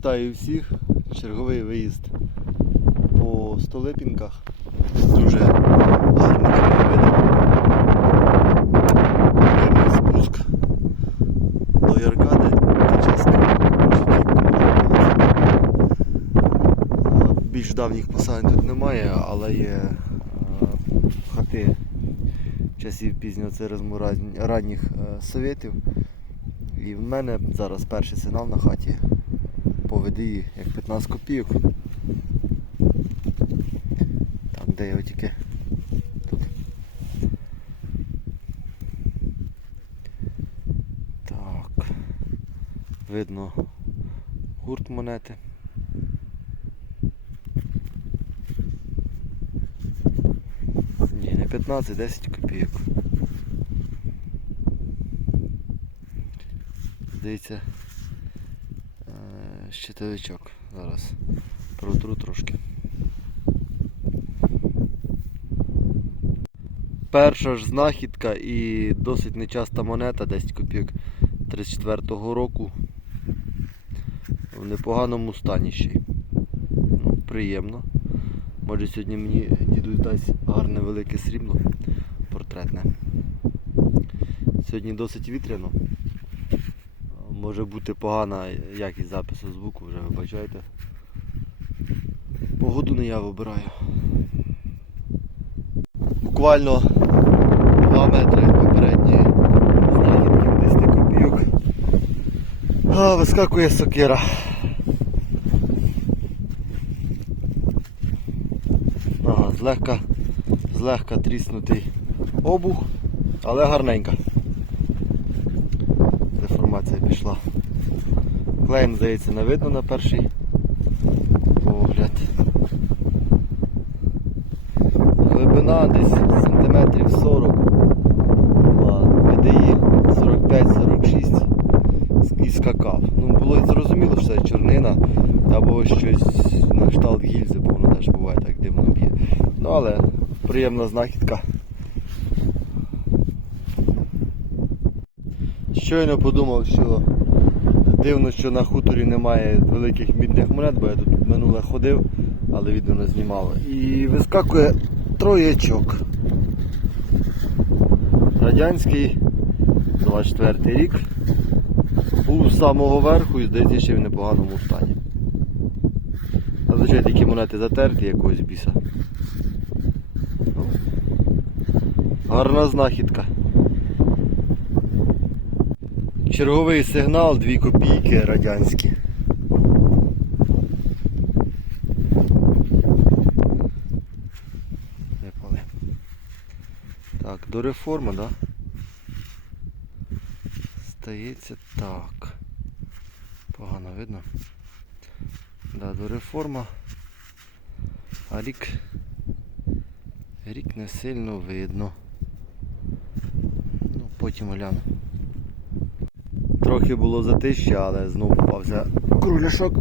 Вітаю всіх. Черговий виїзд по Столипінках. Дуже гарний краєвид. Спуск до Ярка, де тече Більш давніх посадень тут немає, але є хати часів церезму ран- ранніх е, совєтів. І в мене зараз перший сигнал на хаті. Поведи її як 15 копійок. Там де його тільки тут. Так. Видно гурт монети. Ні, не 15, 10 копійок. Здається, щитовичок. Зараз протру трошки. Перша ж знахідка і досить нечаста монета, 10 копійок 34-го року. В непоганому стані ще. Ну, приємно. Може сьогодні мені дідусь дасть гарне велике срібло портретне. Сьогодні досить вітряно. Може бути погана якість запису звуку, вже вибачайте. Погоду не я вибираю. Буквально 2 метри від попередньої знахідки 10 копійок. А, вискакує сокира. Ага, злегка, злегка тріснутий обух, але гарненька. Пішла. Клеєм, здається, не видно на перший погляд. Глибина десь сантиметрів 40. була, ВДІ 45-46 і скакав. Ну, було зрозуміло, що це чорнина або щось на кшталт гільзи, бо воно теж буває так дивно б'є. Ну але приємна знахідка. Щойно подумав, що дивно, що на хуторі немає великих мідних монет, бо я тут минуле ходив, але відео не знімав. І вискакує троєчок. Радянський 24 рік. Був з самого верху і здається ще в непоганому стані. Зазвичай такі монети затерті якогось біса. Гарна знахідка. Черговий сигнал 2 копійки радянські. Випали. Так, до реформи, да? Стається так. Погано видно. Да, до реформа. А рік. Рік не сильно видно. Ну, потім гляну. Трохи було затище, але знову попався кругляшок.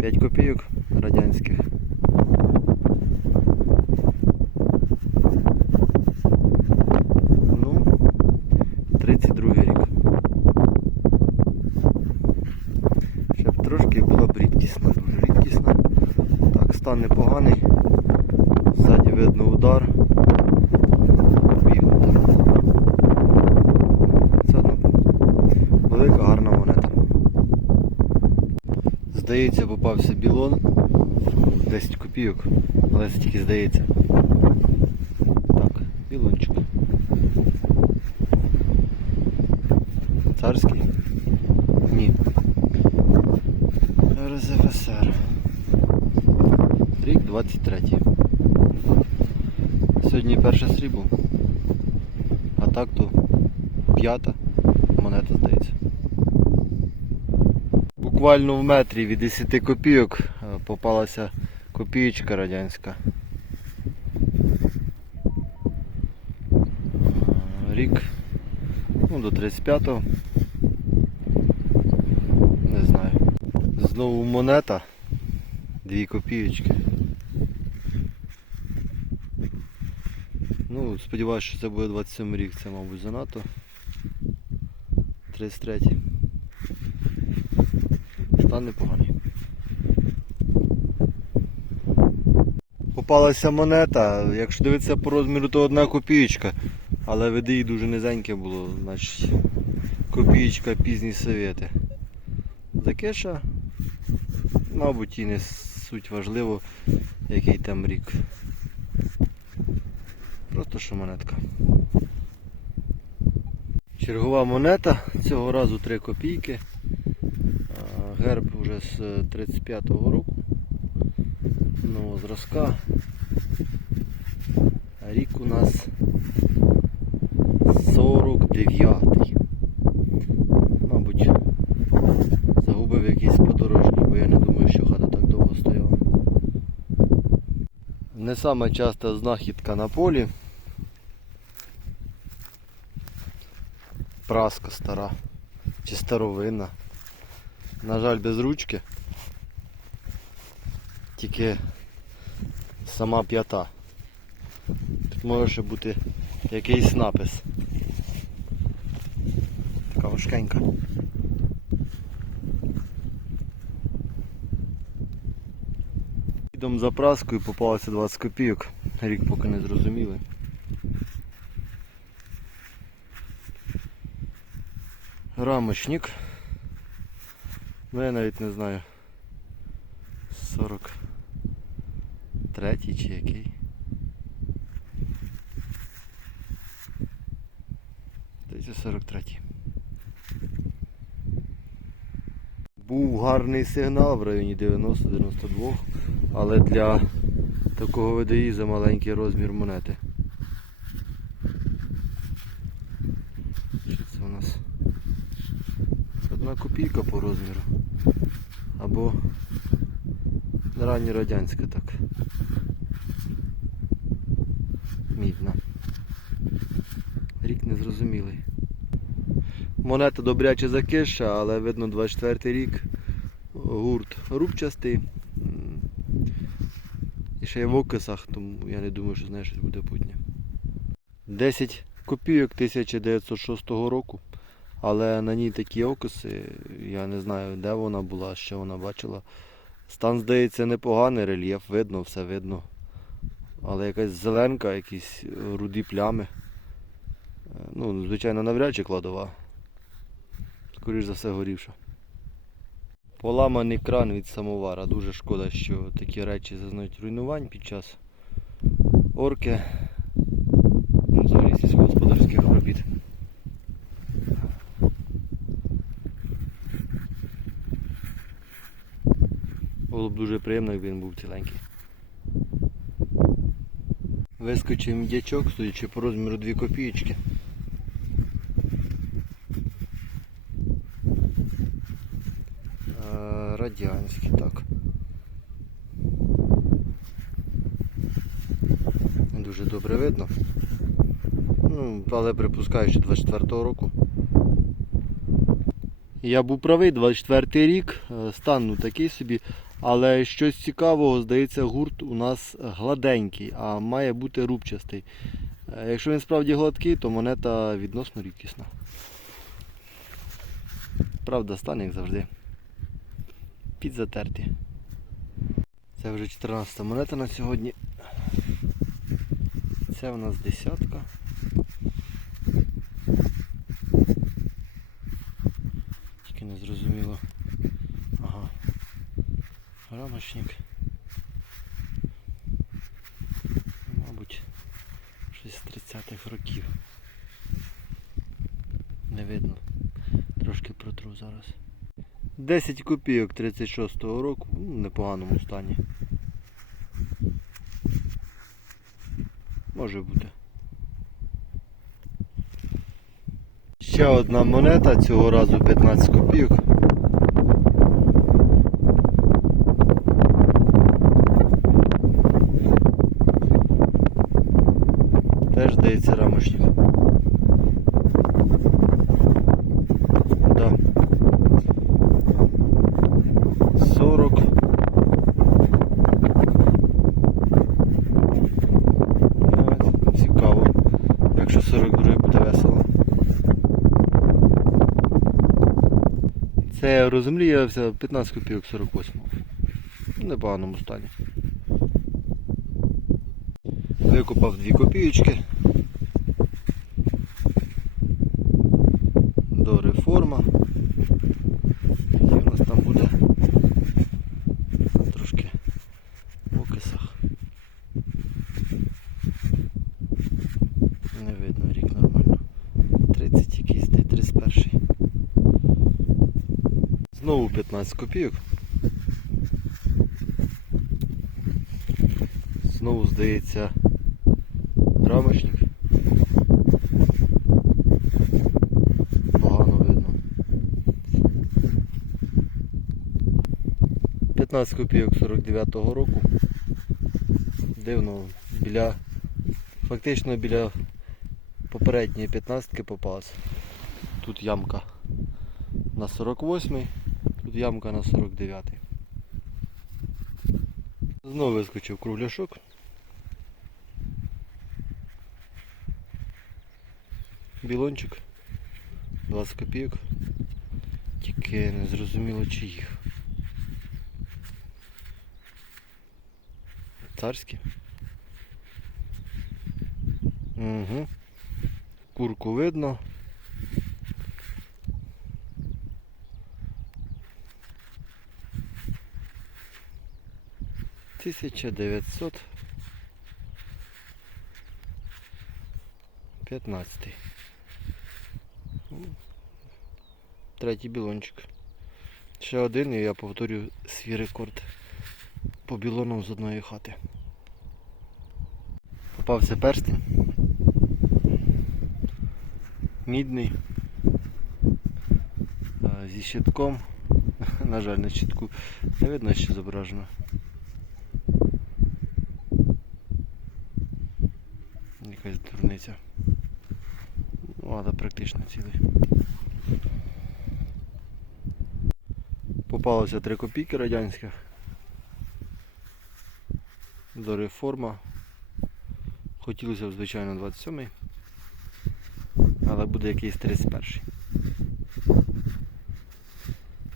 5 копійок радянських. Ну, 32 рік. Ще трошки була б рідкісна, дуже рідкісна. Так, стан непоганий. Ззаді видно удар. Бігнута. Це одна велика гарна монета. Здається, попався білон. 10 копійок, але це тільки здається. Так, білончик. Царський? Ні. РСФСР. Рік 23. Сьогодні перше срібло. А так то п'ята монета здається. Буквально в метрі від 10 копійок е, попалася копієчка радянська. Е, Рік ну, до 35-го. Не знаю. Знову монета. Дві копійочки. Ну, сподіваюся, що це буде 27 рік, це мабуть занадто. 33. Стан непоганий. Попалася монета, якщо дивитися по розміру, то одна копієчка, але види її дуже низеньке було, значить копієчка пізні совєти. Закиша, мабуть, і не суть важливо, який там рік. Просто що монетка. Чергова монета, цього разу 3 копійки. Герб вже з 35-го року. Нового зразка. А рік у нас 49-й. Мабуть, загубив якийсь подорожній, бо я не думаю, що хата так довго стояла. Не саме часта знахідка на полі. Праска стара чи старовинна. На жаль, без ручки. Тільки сама п'ята. Тут може ще бути якийсь напис. Така важкенька. Їдом за праскою попалося 20 копійок. Рік поки не зрозуміли. Рамочник. Ну я навіть не знаю. 43 чи який. Здається 43. Був гарний сигнал в районі 90-92, але для такого ВДІ за маленький розмір монети. Що це у нас? Одна копійка по розміру. Або ранньорадянська так. Мідна. Рік незрозумілий. Монета добряче закиша, але видно 24 рік. Гурт рубчастий. І ще є в окисах, тому я не думаю, що з нею щось буде путнє. 10 копійок 1906 року. Але на ній такі окиси, я не знаю, де вона була, що вона бачила. Стан, здається, непоганий, рельєф видно, все видно. Але якась зеленка, якісь руді плями. Е, Ну, звичайно, навряд чи кладова. Скоріш за все горівша. Поламаний кран від самовара. Дуже шкода, що такі речі зазнають руйнувань під час орки. Ну, взагалі сільськогосподарських робіт. Було б дуже приємно, якби він був ціленький. Вискочив мідячок, судячи по розміру 2 копійки. Е, Радянський, так. Дуже добре видно. Ну, але припускаю, що 24-го року. Я був правий, 24 рік, е, стан ну, такий собі, але щось цікавого, здається, гурт у нас гладенький, а має бути рубчастий. Е, Якщо він справді гладкий, то монета відносно рідкісна. Правда, стан, як завжди. Підзатерті. Це вже 14 монета на сьогодні. Це у нас десятка. Тільки не зрозуміло. Ага. Рамочник. Мабуть, щось з 30-х років. Не видно. Трошки протру зараз. 10 копійок 36-го року, ну, в непоганому стані. Може бути. Ще одна монета, цього разу 15 копійок. Теж здається рамочник. Да. 40. Е, Цікаво. Якщо 42 буде весело. Це Це я взяв 15 копійок 48. В непоганому стані. Викопав 2 копійочки. До реформа. І у нас там буде трошки в окисах. Не видно рік нормально. 30 якийсь, де 31. Знову 15 копійок. Знову здається рамочник. Погано видно. 15 копійок 49-го року. Дивно, біля фактично біля попередньої 15 попалась. Тут ямка на 48, тут ямка на 49. Знову вискочив кругляшок. Білончик 20 копійок. Тільки не зрозуміло чиїх. Царські. Угу. Курку видно. Тисяча дев'ятсот п'ятнадцятий. Третій білончик. Ще один і я повторю свій рекорд по білонам з одної хати. Попався перстень. Мідний. Зі щитком. На жаль, на щитку не видно, що зображено. Якась дурниця. Ну, практично цілий. Попалося 3 копійки радянських. До реформа. Хотілося б, звичайно, 27-й. Але буде якийсь 31-й.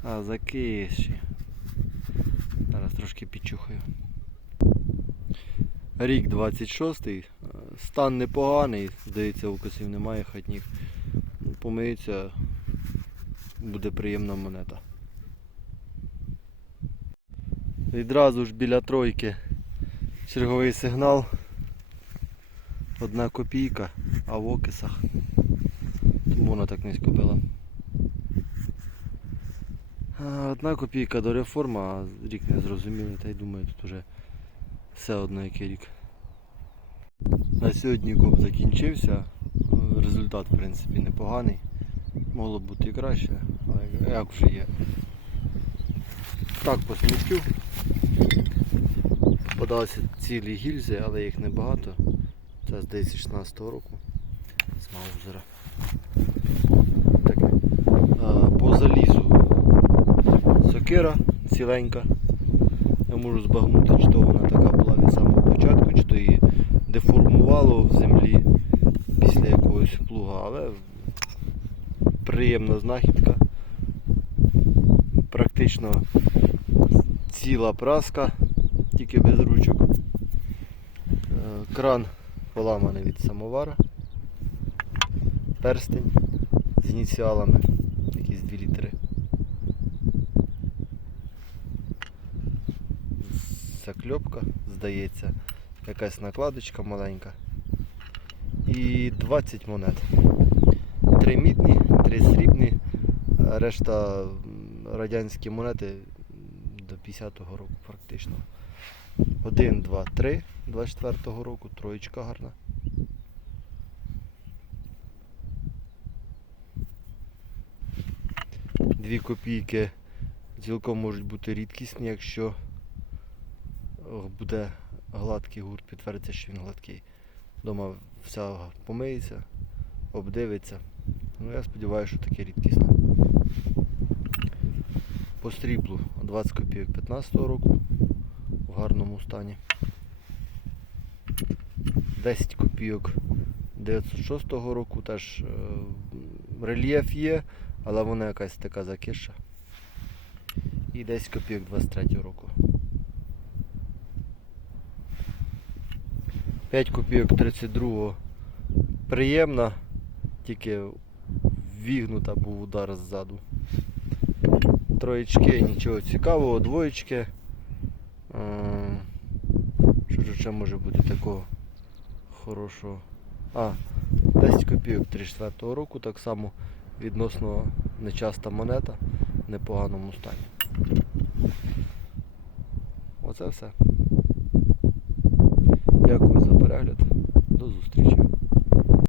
А закиші. Зараз трошки підчухаю. Рік 26-й. Стан непоганий, здається, укосів немає хатніх. Ну, Помиється, буде приємна монета. Відразу ж біля тройки черговий сигнал. Одна копійка, а в окисах. Тому вона так низько била. Одна копійка до реформи, а рік не зрозумілий, та й думаю, тут вже все одно який рік. На сьогодні коп закінчився. Результат в принципі непоганий. Могло б бути і краще, але як вже є. Так посмітив. Попадалися цілі гільзи, але їх небагато. Це здається 16-го року. З Маузера. Так. По залізу сокира ціленька. Я можу збагнути, чи то вона така була від самого початку, чи то її деформувало в землі після якогось плуга, але приємна знахідка. Практично ціла праска, тільки без ручок. Е, Кран поламаний від самовара. Перстень з ініціалами, якісь дві літери. Закльопка, здається, якась накладочка маленька. І 20 монет. Три мідні, три срібні, решта радянські монети до 50-го року практично. 1, 2, 3 24-го року, троєчка гарна. Дві копійки цілком можуть бути рідкісні, якщо е, буде гладкий гурт, підтвердиться, що він гладкий. Дома вся помиється, обдивиться. Ну я сподіваюся, що таке рідкісне. По стріблу 20 копійок 15-го року в гарному стані. 10 копійок 906 року теж е, рельєф є, але вона якась така закиша. і 10 копійок 23 року. 5 копійок 32 приємна, тільки вігнута був удар ззаду. Троєчки, нічого цікавого, двоєчки. Е, Що ж ще може бути такого хорошого? А, 10 копійок 34 року, так само відносно нечаста монета в непоганому стані. Оце все. Дякую за перегляд. До зустрічі.